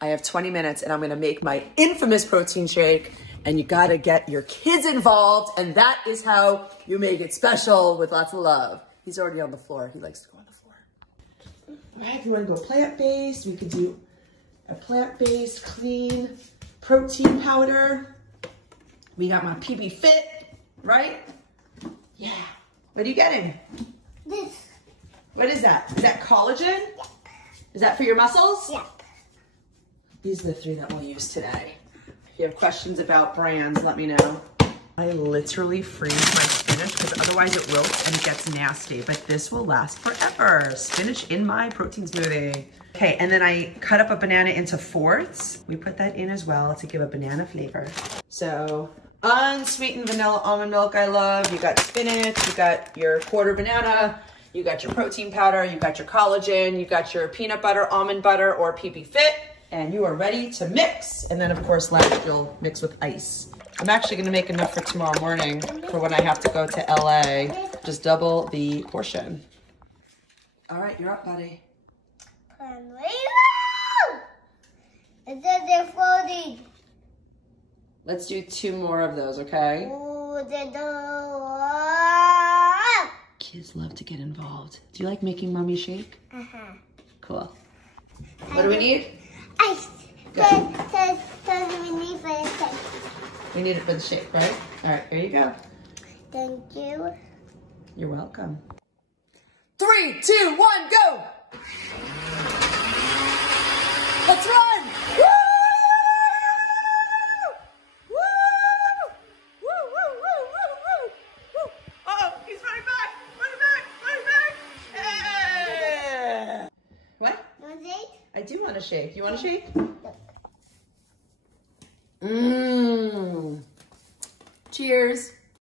I have 20 minutes and I'm gonna make my infamous protein shake, and you gotta get your kids involved, and that is how you make it special with lots of love. He's already on the floor. He likes to go on the floor. All right, if you wanna go plant-based, we could do a plant-based, clean protein powder. We got my PB Fit, right? Yeah. What are you getting? This. What is that? Is that collagen? Yep. Is that for your muscles? Yep. These are the 3 that we'll use today. If you have questions about brands, let me know. I literally freeze my spinach because otherwise it wilts and it gets nasty, but this will last forever. Spinach in my protein smoothie. Okay, and then I cut up a banana into 4ths. We put that in as well to give a banana flavor. So unsweetened vanilla almond milk I love. You got spinach, you got your quarter banana, you got your protein powder, you got your collagen, you got your peanut butter, almond butter, or PB Fit, and you are ready to mix. And then of course last you'll mix with ice. I'm actually gonna make enough for tomorrow morning for when I have to go to LA. Just double the portion. All right, you're up, buddy. Let's do 2 more of those, okay? Kids love to get involved. Do you like making mommy shake? Uh-huh. Cool. What do we need? Ice. Good. We need for the shake. We need it for the shake, right? All right, here you go. Thank you. You're welcome. 3, 2, 1, go! Let's run! Woo! Woo! Woo, woo, woo, woo, woo, woo. Uh-oh, he's running back! Running back! Running back! Yeah! What? You want to shake? I do want a shake. You want a shake? Yep. Mmm. Cheers.